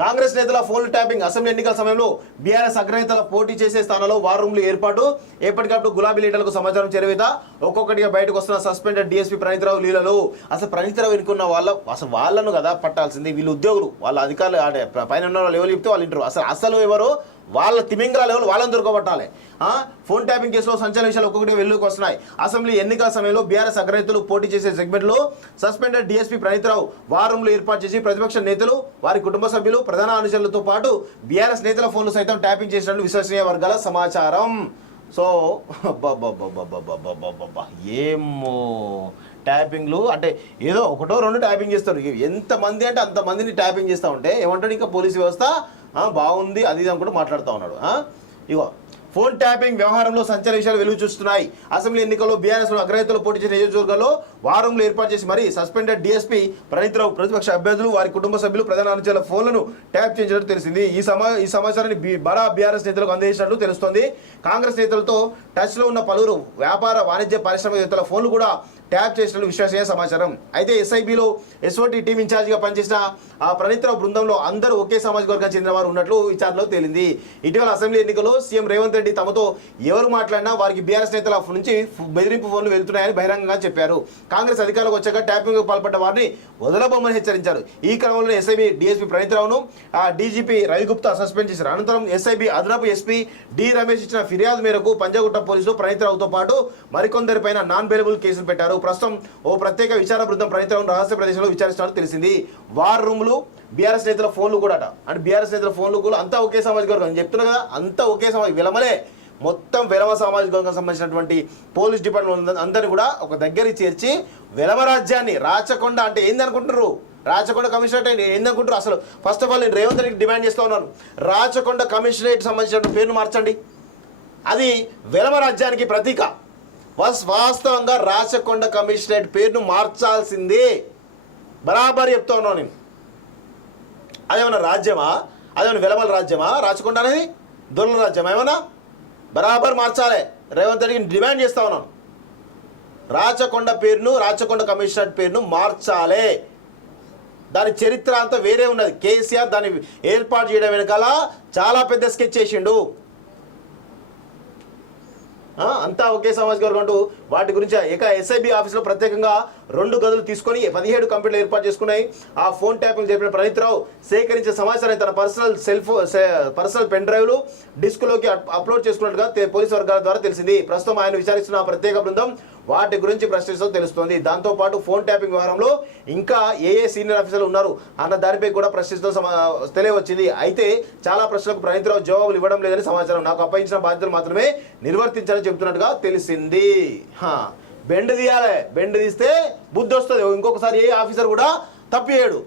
కాంగ్రెస్ నేతల phone tapping. Assembly ఎన్నికల సమయంలో బీఆర్ఎస్ అగ్రనేతల పోటీ చేసే స్థానంలో వార్ రూమ్లు ఏర్పాటు. ఎప్పటికప్పుడు గులాబీ లీడర్లకు సమాచారం చేరవేత. ఒక్కొక్కటిగా బయటకు వస్తున్న సస్పెండెడ్ డీఎస్పీ ప్రణీతరావు లీలలు. అసలు ప్రణీతరావు ఎన్నుకున్న వాళ్ళను కదా పట్టాల్సింది. వీళ్ళు ఉద్యోగులు, వాళ్ళ అధికారులు పైన ఉన్న వాళ్ళు ఎవరు చెప్తే వాళ్ళు ఇంటారు. అసలు ఎవరు వాళ్ళ తిమింగల లెవెల్ వాళ్ళని దొరకబట్టాలి. ఫోన్ ట్యాపింగ్ కేసులో సంచలన విషయాలు ఒక్కొక్కటి వెలుగుకి వస్తున్నాయి. అసెంబ్లీ ఎన్నికల సమయంలో బీఆర్ఎస్ అగ్రనేతలు పోటీ చేసే సెగ్మెంట్లో సస్పెండెడ్ డీఎస్పీ ప్రణీతరావు వార్ రూమ్లు ఏర్పాటు చేసి ప్రతిపక్ష నేతలు, వారి కుటుంబ సభ్యులు, ప్రధాన అనుచరులతో పాటు బీఆర్ఎస్ నేతల ఫోన్లు సైతం ట్యాపింగ్ చేసినట్లు విశ్వసనీయ వర్గాల సమాచారం. సో ఏమో ట్యాపింగ్లు అంటే ఏదో ఒకటో రెండు ట్యాపింగ్ చేస్తారు. ఎంతమంది అంటే అంతమందిని ట్యాపింగ్ చేస్తూ ఉంటే ఏమంటాడు ఇంకా పోలీసు వ్యవస్థ బాగుంది అది ఇది అనుకుంటూ మాట్లాడుతూ ఉన్నాడు. ఇగో ఫోన్ ట్యాపింగ్ వ్యవహారంలో సంచలన విషయాలు వెలుగు చూస్తున్నాయి. అసెంబ్లీ ఎన్నికల్లో బీఆర్ఎస్ అగ్రనేతలు పోటీ చేసిన నియోజకవర్గాల్లో వారంలో ఏర్పాటు చేసి మరీ సస్పెండెడ్ డీఎస్పీ ప్రణీతరావు, ప్రతిపక్ష అభ్యర్థులు, వారి కుటుంబ సభ్యులు, ప్రధాన అనుచరుల ఫోన్లను ట్యాప్ చేయించినట్టు తెలిసింది. ఈ సమాచారాన్ని బడా బీఆర్ఎస్ నేతలకు అందజేసినట్లు తెలుస్తోంది. కాంగ్రెస్ నేతలతో టచ్లో ఉన్న పలువురు వ్యాపార, వాణిజ్య, పారిశ్రామికవేత్తల ఫోన్లు కూడా ట్యాప్ చేసినట్లు విశ్వసనీయ సమాచారం. అయితే ఎస్ఐబిలో ఎస్ఓటీ టీం ఇన్ఛార్జిగా పనిచేసిన ఆ ప్రణీతరావు బృందంలో అందరూ ఒకే సామాజిక వర్గానికి చెందిన వారు ఉన్నట్లు విచారణలో తేలింది. ఇటీవల అసెంబ్లీ ఎన్నికల్లో సీఎం రేవంత్ రెడ్డి తమతో ఎవరు మాట్లాడినా వారికి బీఆర్ఎస్ నేతల నుంచి బెదిరింపు ఫోన్లు వెళ్తున్నాయని బహిరంగంగా చెప్పారు. కాంగ్రెస్ అధికారులకు వచ్చాక ట్యాపింగ్ పాల్పడ్డ వారిని వదలబొమ్మని హెచ్చరించారు. ఈ క్రమంలో SIB DSP ప్రణీతరావును DGP Ravi Gupta suspend చేశారు. అనంతరం ఎస్ఐబి అదనపు ఎస్పీ డి రమేష్ ఇచ్చిన ఫిర్యాదు మేరకు పంజాగుట్ట పోలీసులు ప్రణీతరావుతో పాటు మరికొందరిపైన నాన్ బెయిలబుల్ కేసులు పెట్టారు. ప్రస్తుతం ఓ ప్రత్యేక విచారణ బృందం ప్రణీతరావును రహస్య ప్రదేశంలో విచారిస్తున్నట్టు తెలిసింది. వార్ రూములు, బీఆర్ఎస్ నేతల ఫోన్లు కూడా అంటే బీఆర్ఎస్ నేతల ఫోన్లు కూడా అంతా ఒకే సామాజిక వర్గం చెప్తున్నా కదా, అంతా ఒకే సామాజిక విలమలే మొత్తం వెలమ సామాజిక వర్గం సంబంధించినటువంటి పోలీస్ డిపార్ట్మెంట్ అందరినీ కూడా ఒక దగ్గరికి చేర్చి వెలమ రాజ్యాన్ని రాచకొండ అంటే ఏందనుకుంటున్నారు, రాచకొండ కమిషనరేట్ అంటే ఏందనుకుంటారు. అసలు ఫస్ట్ ఆఫ్ ఆల్ నేను రేవంత్ రెడ్డికి డిమాండ్ చేస్తూ ఉన్నాను, రాచకొండ కమిషనరేట్ సంబంధించిన పేరును మార్చండి. అది వెలమ రాజ్యానికి ప్రతీక. వాస్తవంగా రాచకొండ కమిషనరేట్ పేరును మార్చాల్సిందే. బరాబర్ చెప్తా ఉన్నాను నేను. అదేమన్నా రాజ్యమా, అదేమన్నా వెలమల రాజ్యమా రాచకొండ అనేది, దొరల రాజ్యమా? ఏమన్నా బరాబర్ మార్చాలి. రేవంత్ రెడ్డికి డిమాండ్ చేస్తా ఉన్నాను, రాచకొండ పేరును, రాచకొండ కమిషనరేట్ పేరును మార్చాలి. దాని చరిత్ర అంతా వేరే ఉన్నది. కేసీఆర్ దాన్ని ఏర్పాటు చేయడం వెనకాల చాలా పెద్ద స్కెచ్ చేసిండు. అంతా ఒకే సామాజిక వర్గం అంటూ వాటి గురించి ఇక ఎస్ఐబి ఆఫీసులో ప్రత్యేకంగా 2 గదులు తీసుకొని 17 కంప్యూటర్లు ఏర్పాటు చేసుకున్నాయి. ఆ ఫోన్ ట్యాపింగ్ జరిపిన ప్రణీతరావు సేకరించే సమాచారం తన పర్సనల్ పెన్ డ్రైవ్లు డిస్క్లోకి అప్లోడ్ చేసుకున్నట్టుగా పోలీసు వర్గాల ద్వారా తెలిసింది. ప్రస్తుతం ఆయన విచారిస్తున్న ప్రత్యేక బృందం వాటి గురించి ప్రశ్నిస్తూ తెలుస్తోంది. దాంతోపాటు ఫోన్ ట్యాపింగ్ వ్యవహారంలో ఇంకా ఏ సీనియర్ ఆఫీసర్లు ఉన్నారు అన్న దానిపై కూడా ప్రశ్నిస్తూ తెలియవచ్చింది. అయితే చాలా ప్రశ్నలకు ప్రణీతరావు జవాబులు ఇవ్వడం లేదని సమాచారం. నాకు అప్పగించిన బాధ్యతలు మాత్రమే నిర్వర్తించాలని చెబుతున్నట్టుగా తెలిసింది. బెండ్ తీయాలి, బెండ్ తీస్తే బుద్ధి వస్తుంది. ఇంకొకసారి ఏ ఆఫీసర్ కూడా తప్పివేయడు.